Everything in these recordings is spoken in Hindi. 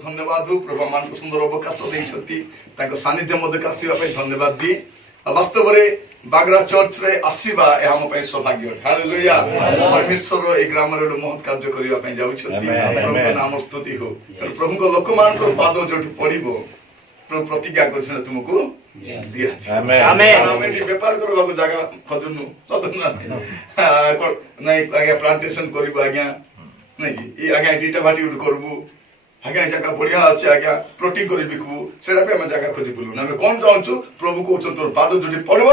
धन्यवाद हो प्रभु मान को सुंदर अवकाश देइछथि ताको सानिध्य मध्ये कासिबा पई धन्यवाद दी वास्तव रे बागरा चर्च रे आसीबा ए हम पई सौभाग्य हालेलुया परमेश्वर ए ग्राम रे महत् कार्य करिया पई जाउछथि प्रभु नाम स्तुति हो प्रभु को लोक मान को पाद जोठी पड़िबो प्रभु प्रतिज्ञा करछन तुमको दिया आमेन आमेन व्यापार करबा को जगह खोजनु नहीं आगे प्लांटेशन करिबो आज्ञा नहीं ये आज्ञा डीटा भाटी उठ करबू आज्ञा जगह बढ़िया अच्छे आज्ञा प्रोटीन कर बिकबू सेटा पे हम जगह खोजी बुलू ना कौन चाहूँ प्रभु को तोर पाद जोड़ी पड़ब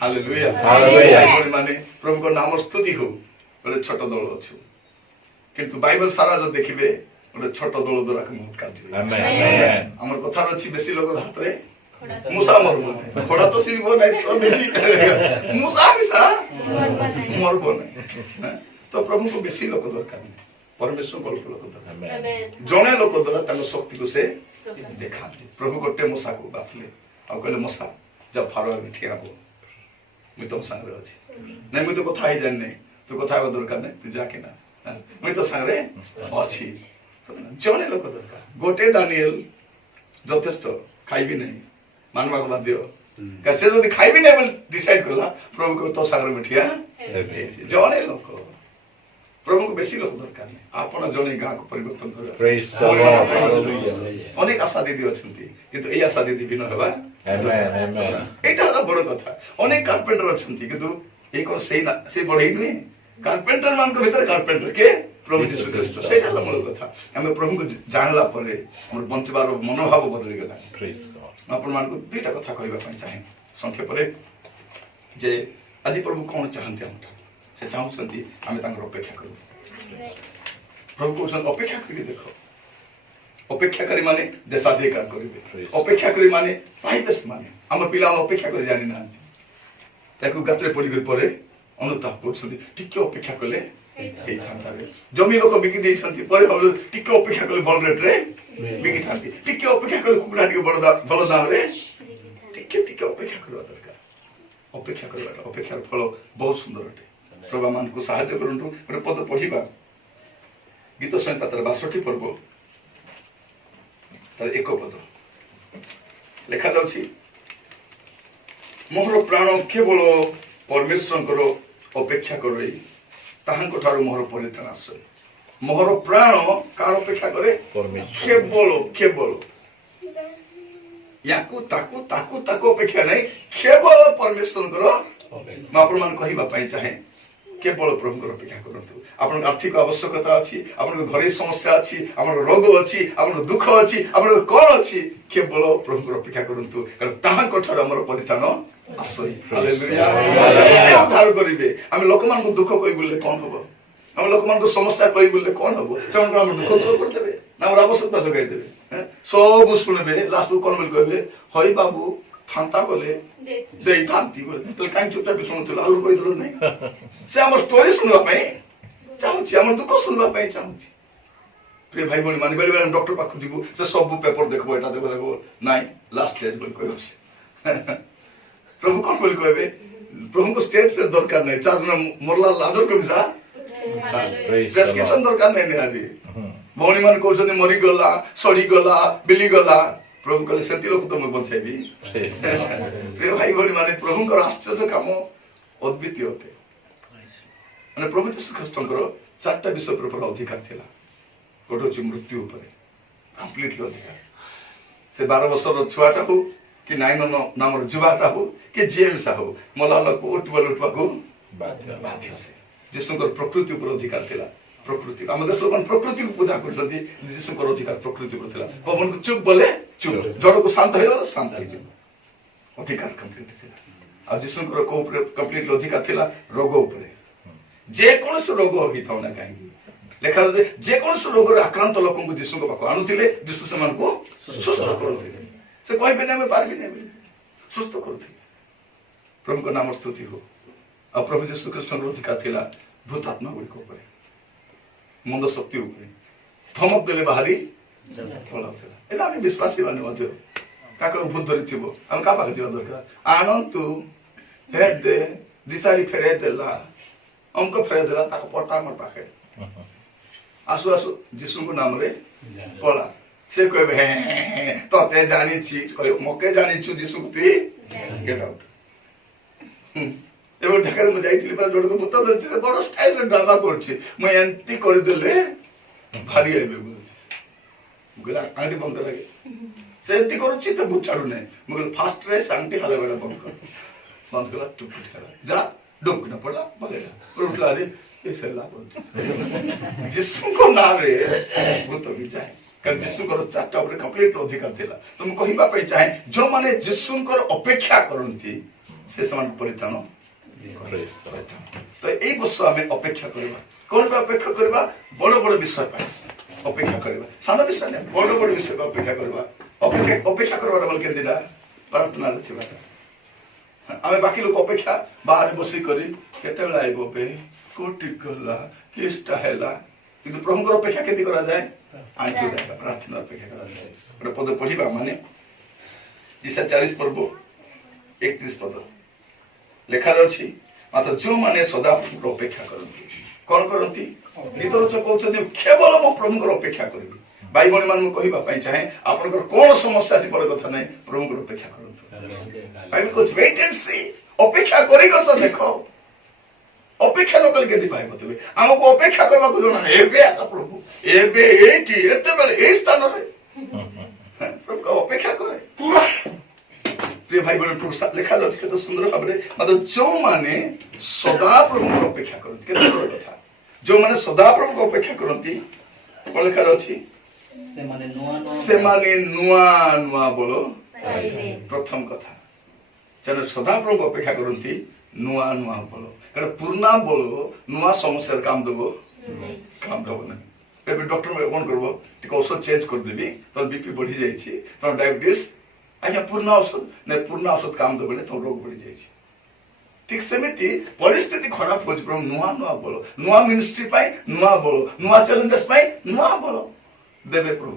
हालेलुया हालेलुया माने प्रभु को नाम स्तुति हो गोटे छोट दल अच्छु किंतु बाइबल सारा जो देखिबे गोटे छोट दल द्वारा बहुत कार्य हमर कथा अछि बेसी लोग हाथ रे मूसा मरबो खड़ा तो सिबो नहीं तो बेसी मूसा मिसा मरबो नहीं तो प्रभु को बेसी लोक दरकार नहीं परमेश्वर को लोक दरकार जने लोक द्वारा शक्ति को से देखा प्रभु गोटे मूसा को बाछले आ कहले मूसा जब फारो में ठिया हो मैं तो संगे अछि नहीं मैं तो कथा ही जानने तो कथा हेबा दरकार नहीं तू जाके ना मैं तो संगे अछि जने लोक दरकार गोटे दानिएल यथेष्ट खाइबी नहीं मानवा को बाध्य कैसे जदि खाइबी नहीं बोल डिसाइड करला प्रभु को तो सागर में ठिया जने लोक प्रभु को बेसी लोक दरकार नहीं आपण जने गाँ को परिवर्तन कर अनेक आशा दीदी अछंती किंतु ए आशा दीदी बिना हेबा एटा बड़ कथा अनेक कारपेंटर अछंती किंतु ए कोन से बड़ई नुहे कारपेंटर मान को भीतर कारपेंटर के प्रभु यीशु ख्रीष्ट सेटा मूल कथा हम प्रभु को जानला परे हमर बंचबार मनोभाव बदली गेला प्रेज गॉड आपण मान को दुईटा कथा कहबा पई चाहे संक्षेप रे जे आदि प्रभु कोन चाहंते हम से चाहूछंती आमे तांकर अपेक्षा करू प्रभु को अपेक्षा करी देखो अपेक्षा करी माने देशाधिकार करिवे अपेक्षा करी माने प्राइवेस माने हमर पिला अपेक्षा करी जानि ना ताकू गात्रे पड़ी गई परे अनुताप करछंती टिके अपेक्षा कले एई थांताबे जमी लोक बिकी देइछंती परे हम टिके अपेक्षा कले बल रेट रे बिकी थांती टिके अपेक्षा कले कुकुडा टिके बड़ दाम रे टिके अपेक्षा करबा दरकार अपेक्षा करबा अपेक्षार फल बहुत सुंदर अटे प्रभु मान को साहाय्य करंतु गोटे पद पढ़िबा गीत संहिता 62 पर्व तर एक पद लिखा जाउछि मोहर प्राण केवल परमेश्वर अपेक्षा करे ताहांको ठारो मोहर परित्राण आसे मोहर प्राण कार अपेक्षा करे केवल केवल याकू ताकू ताकू ताकू अपेक्षा नहीं केवल परमेश्वर मैं आपण मान कहिबा पई चाहे केवल प्रभु अपेक्षा करंतु आपन आर्थिक आवश्यकता अछि आपन घरे समस्या अछि आपन रोग अछि आपन दुख अछि आपन कोन अछि केवल प्रभु अपेक्षा करंतु कारण ताहा कोठर हमर परित्राण आसई हालेलुया से उद्धार करिवे हम लोक मान को दुख कहि बोलले कोन होबो हम लोक मान को समस्या कहि बोलले कोन होबो सेमन हम दुख दूर कर देबे ना हमर आवश्यकता जगाई देबे सब सुनबे लास्ट कोन बोल कहबे होई बाबू थांता बोले देई थांती बोले काई चुपचाप सुनुथला और कोई दलो नहीं से हमर स्टोरी सुनबा पई चाहूची हमर दुख सुनबा पई चाहूची प्रिय भाई बहन माने बेले बेले डॉक्टर पाखु दिबो से सब पेपर देखबो एटा देखबो नहीं लास्ट स्टेज बोल कहबो से प्रभु कोन बोल कहबे प्रभु को स्टेज पे दरकार नहीं चार दिन मोरला लाजर को बिसा प्रेस्क्रिप्शन दरकार नहीं आबी भौणी मान कहउछन मरी गला सड़ी गला बिली गला प्रभु कहले सेति लोक तो मैं बचाइबी प्रिय भाई बहन माने प्रभु को आश्चर्य काम अद्वितीय अटे माने प्रभु यीशु ख्रीष्टଙ୍କର चारटा विषय पर अधिकार थिला गोटे होची मृत्यु ऊपर कंप्लीटली अधिकार से 12 वर्षर छुआटा हो कि 9 नामर जुवाटा हो कि जेएमसा हो मलाल को उठवा को बाध्य से यीशुଙ୍କର प्रकृति ऊपर अधिकार थिला प्रकृति हम देश लोक प्रकृति को पूजा करछथि यीशुଙ୍କର अधिकार प्रकृति ऊपर थिला पवन को चुप बोले चुप जड़ को शांत हो शांत हो जाओ अधिकार कंप्लीट थिला आ यीशुଙ୍କର को ऊपर कंप्लीट अधिकार थिला रोग ऊपर जे कोन से रोग होई थाउ ना काहे लेखा जे कोन से रोग रे आक्रांत लोकन को यीशु को पाको आनुथिले यीशु समान को सुस्थ करथिले से कोई भी नहीं पारबी नहीं सुस्थ करथिले प्रभु को नाम स्तुति हो आ प्रभु यीशु ख्रीष्टଙ୍କର अधिकार थिला भूत आत्मा गुडी को ऊपर मंद शक्ति ऊपर धमक देले बाहरी पलाउथिला एला हामी विश्वासी माने मध्य काको भूत धरि थिबो हम का पाके दिवा दरकार आनंद तू हेड दे दिसारी फेरे देला हमको फेरे देला ताको पट्टा हमर पाखे आसु आसु जीशु को नाम रे पला से कहबे तते जानी कह मके जानी जीशु तुई गेट आउट एवं ढाकर में जाइथिली पर जोड़ को भूत धरछि से बड़ स्टाइल रे ड्रामा करछि म एंती कर देले भारी आइबे मुगला आंटी बंद लगे से एंती करछि तो भूत छाडू नै मुगल फास्ट रे शांति हाला बेला बंद कला टुक जा डुक न पड़ा बगेला उठला रे ये सेला जीशु को ना रे भूत भी जाए कारण जीशु को चारटा ऊपर कंप्लीट अधिकार थिला तुम कहिबा पई चाहे जो माने जीशु को अपेक्षा करंती से समान परित्राण तो এই বছর আমি অপেক্ষা করিবা কোন অপেক্ষা করিবা বড় বড় বিষয় পাই অপেক্ষা করিবা সাধারণ বিষয় না বড় বড় বিষয় অপেক্ষা করিবা অপেক্ষা করবার বল কেন দিলা প্রার্থনা রথিবা আমি বাকি লোক অপেক্ষা বাহারে বসি করি কেতেবেলা আইব বে কোটি গলা কিস্টা হেলা কিন্তু প্রভুଙ୍କର অপেক্ষা কেতি করা যায় আইতো দেখা প্রার্থনা অপেক্ষা করা যায় এটা পদ পড়িবা মানে ঈশা 40 পর্ব 31 পদ লেখা যাচ্ছে মাত্র ଯେଉଁମାନେ ସଦାପ୍ରଭୁଙ୍କର ଅପେକ୍ଷା କରନ୍ତି କଣ କରନ୍ତି ନିତରଚ କହୁଛନ୍ତି କେବଳ ମୁଁ ପ୍ରଭୁଙ୍କର ଅପେକ୍ଷା କରିବି ଭାଇ ଭଉଣୀ ମାନଙ୍କୁ କହିବା ପାଇଁ ଚାହେଁ ଆପଣଙ୍କର କଣ ସମସ୍ୟା ଅଛି ବଡ କଥା ନାହିଁ ପ୍ରଭୁଙ୍କର ଅପେକ୍ଷା କରନ୍ତୁ ବାଇବେଲ କହୁଛି ୱେଟ୍ ଆଣ୍ଡ ସି ଅପେକ୍ଷା କରି ତ ଦେଖ ଅପେକ୍ଷା ନ କଲେ କେମିତି ପାଇବ ତେବେ ଆମକୁ ଅପେକ୍ଷା କରିବାକୁ ଜଣା ଏବେ ଆକା ପ୍ରଭୁ ଏବେ ଏଇଠି ଏତେବେଳେ ଏଇ ସ୍ଥାନରେ ପ୍ରଭୁ ଅପେକ୍ଷା କରେ प्रिय भाई बहन प्रभु लिखा जाଉଛି କେତେ ସୁନ୍ଦର ଭାବରେ ମାତ୍ର ଯେଉଁମାନେ ସଦା ପ୍ରଭୁଙ୍କର ଅପେକ୍ଷା କରନ୍ତି କେତେ ବଡ଼ କଥା ଯେଉଁମାନେ ସଦା ପ୍ରଭୁଙ୍କ ଅପେକ୍ଷା କରନ୍ତି କଣ ଲେଖା ଯାଉଛି ସେମାନେ ନୂଆ ନୂଆ ବଳ ପ୍ରଥମ କଥା ସେମାନେ ସଦା ପ୍ରଭୁଙ୍କ ଅପେକ୍ଷା କରନ୍ତି ନୂଆ ନୂଆ ବଳ କାରଣ ପୁରୁଣା ବଳ ନୂଆ ସମସ୍ୟାରେ କାମ ଦେବ ନାହିଁ ଏବେ ଡକ୍ଟର କଣ କରିବ ଟିକେ ଔଷଧ ଚେଞ୍ଜ କରିଦେବି ତମ ବିପି ବଢି ଯାଇଛି ତମ ଡାଇବେଟିସ୍ आज्ञा पुराना औषध काम दे तुम रोग बढ़ी जाए ठीक सेमती परिस्थिति खराब हो प्रभु नुआ नुआ बल नुआ मिनिस्ट्री नुआ बल नुआ चैलेंजेस नुआ बल देवे प्रभु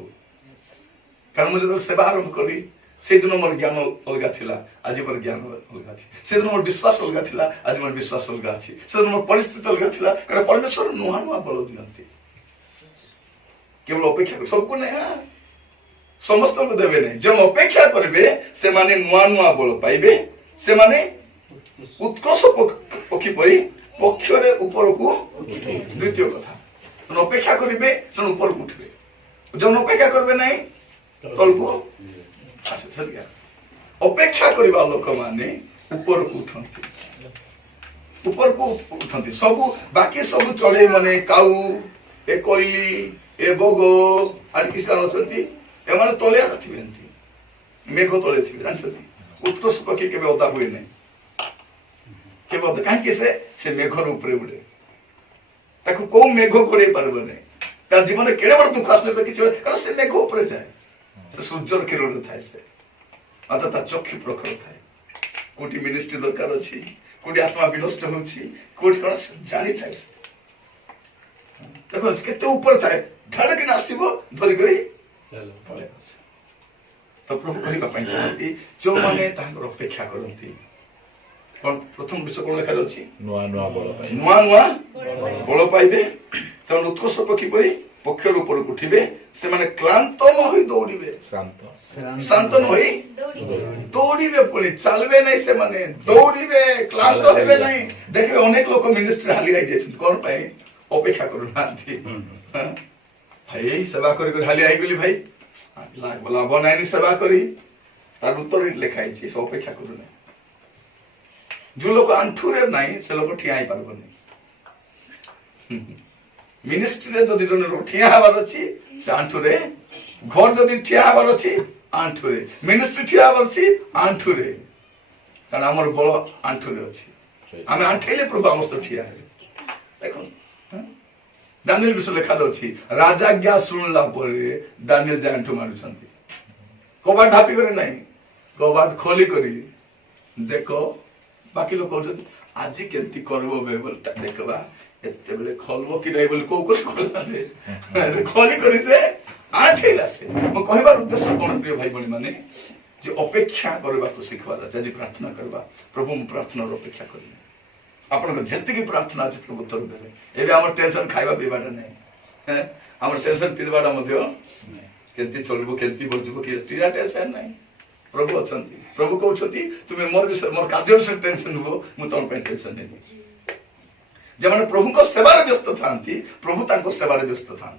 कारण मुझे जो सेवा आरंभ करी से दिन मोर ज्ञान अलग थिला आज मोर ज्ञान अलग अछि से दिन मोर विश्वास अलग थिला आज मोर विश्वास अलग अछि से दिन मोर परिस्थिति अलग थिला कारण परमेश्वर नुआ नुआ बल दियंती केवल अपेक्षा कर सबको नहीं समस्त को देवे नहीं जो अपेक्षा करेंगे से माने नुआ नुआ बल पाइबे से माने उत्कर्ष पक्षी परी पक्षरे ऊपर को द्वितीय कथा अपेक्षा करेंगे से ऊपर को उठे जो अपेक्षा करेंगे नहीं तल को अपेक्षा करवा लोक माने ऊपर को उठंती सब बाकी सब चढ़े माने काऊ ए कोइली ए बगो आर किस कारण अछंती एमाने तलिया थे मेघ तले थे जानते उत्कर्ष पक्षी के ओदा हुए नहीं केवल कहीं से मेघर उपरे उड़े ताको को मेघ घोड़े पारबो नहीं तार जीवन में केड़े बड़ दुख आसले तो किछ कारण से मेघ उपरे जाए से सूर्यर किरण थाए से अत ता चक्षु प्रखर थाए कोटी मिनिस्ट्री दरकार अछि कोटी आत्मा विनष्ट होछि कोटी कोन जानि थाए से देखो केते ऊपर थाए ढाड़ के नासिबो धरि गई तो प्रभु कहवा चाहती जो माने अपेक्षा करती प्रथम विषय कौन लिखा जाए नुआ नुआ बल पाइबे से उत्कर्ष पक्षी परी पक्षर ऊपर उठिबे से माने क्लांत न होई दौड़िबे शांत न होई दौड़िबे पुणी चलबे नहीं से माने दौड़िबे क्लांत हेबे नहीं देखबे अनेक लोक मिनिस्ट्री हाली आई जाय कोन पाई अपेक्षा करू नांती भाई सेवा करी हाली आई गली भाई लाभ नानी सेवा करी तार उत्तर लिखा है सब अपेक्षा करू ना जो लोग आंठुरे नहीं से लोग ठिया ही पारबो नहीं मिनिस्ट्री रे जदि जने लोग ठिया हबार अछि से आंठुरे घर जदि ठिया हबार अछि आंठुरे मिनिस्ट्री ठिया हबार अछि आंठुरे कारण हमर बल आंठुरे अछि आमे आंठेले प्रभु हमस्त ठिया है देखो दानियल विषय लिखा जाଉଛି राजाज्ञा शुणला परे दानियल जानठु मारुछंती कबाट ढापी करे नहीं कबाट खोली करी देखो बाकी लोग कहते आज केंती करबो बेबलटा देखबा एते बेले खोलबो कि नहीं बोले को खोलना से खोली करी से आठेला से म कहबार उद्देश्य कोन प्रिय भाई बहनी माने जे अपेक्षा करबा को सिखवा जे प्रार्थना करबा प्रभु प्रार्थना अपेक्षा करी आपण जति प्रार्थना प्रभु उत्तर देवे एवं आम टेंशन खाଇବା ପିଇବାଟା नहीं आम टेंशन पिवाटा केमती चलू केमती बचबू कि टेंशन ना प्रभु अच्छा प्रभु कहते तुम्हें मोर विषय मोर कार्य विषय टेंशन हो मुझे तुम टेंशन नहीं जो मैंने प्रभु को सेवार व्यस्त था प्रभु सेवार व्यस्त था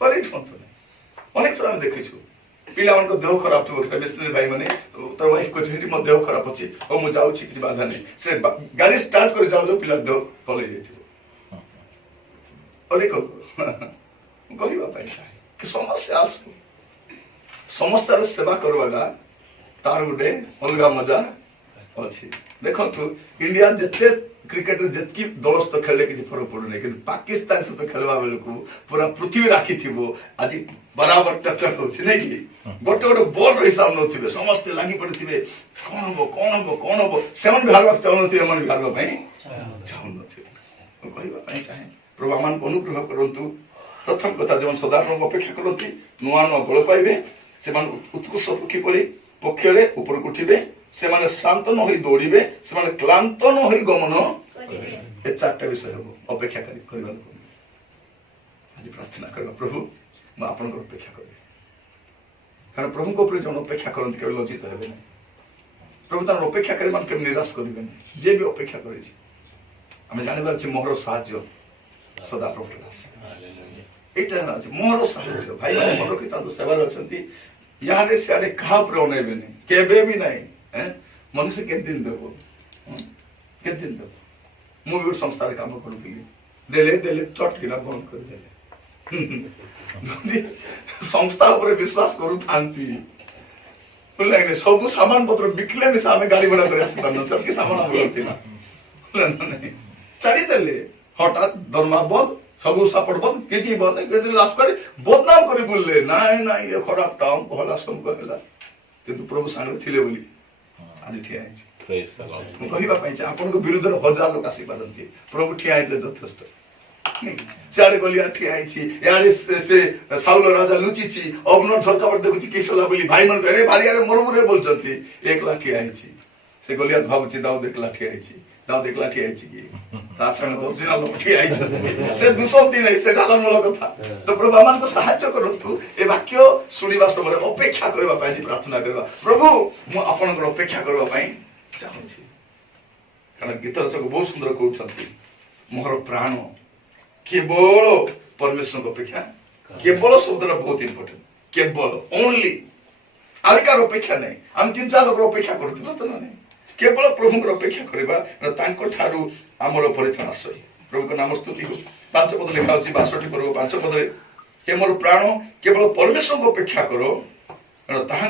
अनेक थर देखीचु पिला देह खराब थो मिस्त्री भाई मैंने तर वाइफ कहते मो देह खराब अच्छी और मुझे जाऊँ कि बाधा नहीं से गाड़ी स्टार्ट कर जाऊ पिला देह भल अनेक कहवाई चाहे समस्या आसू समस्या सेवा करवाटा तार गोटे अलग मजा अच्छी देखु इंडिया जिते क्रिकेट जितकी दल सहित खेले किसी फरक पड़ूनी कि पाकिस्तान सहित खेलवा बेलू पूरा पृथ्वी राखी आज बराबर टक्कर हो कि गोटे गोटे बॉल हिसाब नौ समस्ते लगी पड़े कौन हम से हारवा चाहून भी हारवा चाहून चाहे प्रभु आम अनुग्रह करूँ प्रथम कथा जो साधारण अपेक्षा करती नुआ नुआ बल पाइबे से उत्कृष्ट पक्षी परी पक्षरे ऊपर उठे से माने शांत न होई दौड़े से माने क्लांत न होई गमन ए चारटा विषय हम अपेक्षा करवा आज प्रार्थना करवा प्रभु मैं आपन अपेक्षा करी कारण प्रभु को ऊपर जो अपेक्षा करते केवल लज्जित हेबे नहीं प्रभु तार अपेक्षा करे मान केवल निराश करें जे भी अपेक्षा करे आम जानवर मोहर साहाय्य सदा प्रभु यहाँ मोहर साहाय्य भाई मैंने मन रखी सेवार अच्छा यहाँ सियाड़े क्या अनेबे केबे भी ना मनुष्य के दिन देव के दिन देव मुझे गोटे संस्था काम करूँ देले देले चटकिना बंद करदे संस्था उपर विश्वास करू सब सामान पत्र बिकले मिसा आम गाड़ी भड़ा कर आसी सामान छाड़ीदे हठात दरमा बंद सब सपोर्ट बंद किसी बंद लास्ट कर बदनाम कर बोलले ना ना ये खराब टाउन कहला सब कहला किंतु प्रभु सांगे थिले बोली आज ठिया कहवाई आपन विरुद्ध हजार लोग आसी पारती प्रभु ठिया यथेष्ट सियाड़े गलिया ठिया से साउल राजा लुची अग्न झरका पर देखुची किसला बोली भाई मन अरे भारी अरे मोर मुरे बोलचंती एकला ठिया से गलिया भाबुची दाऊ देखला ठिया दाऊ देखला ठिया कि लोक ठिया से दुसंती नहीं से ढालमूल कथा तो प्रभु आम को साहाय्य करतु ए वाक्य शुणा समय अपेक्षा करने प्रार्थना करवा प्रभु मु आपन अपेक्षा करने चाहूँगी कारण गीत रचक बहुत सुंदर कहते मोहर प्राण केवल परमेश्वर अपेक्षा केवल शब्द बहुत इंपोर्टेंट केवल ओनली आधिकार अपेक्षा नहीं आम 3-4 लोक अपेक्षा करते तो ना केवल प्रभु अपेक्षा करवा आमर परिथन आश्रय प्रभु का नाम स्तुति हो 5 पद लिखा होची 62 पर्व 5 पद हे मोर प्राण केवल परमेश्वर को अपेक्षा करो ताहां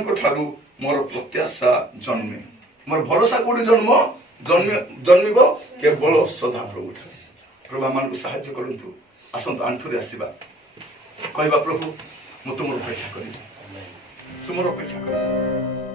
मोर प्रत्याशा जन्मे मोर भरोसा कोडी जन्मिब केवल सदा प्रभु प्रभु आम को साहाय्य करतु आसतु आंठुरे आसवा कहवा प्रभु मु तुम अपेक्षा करी तुम अपेक्षा कर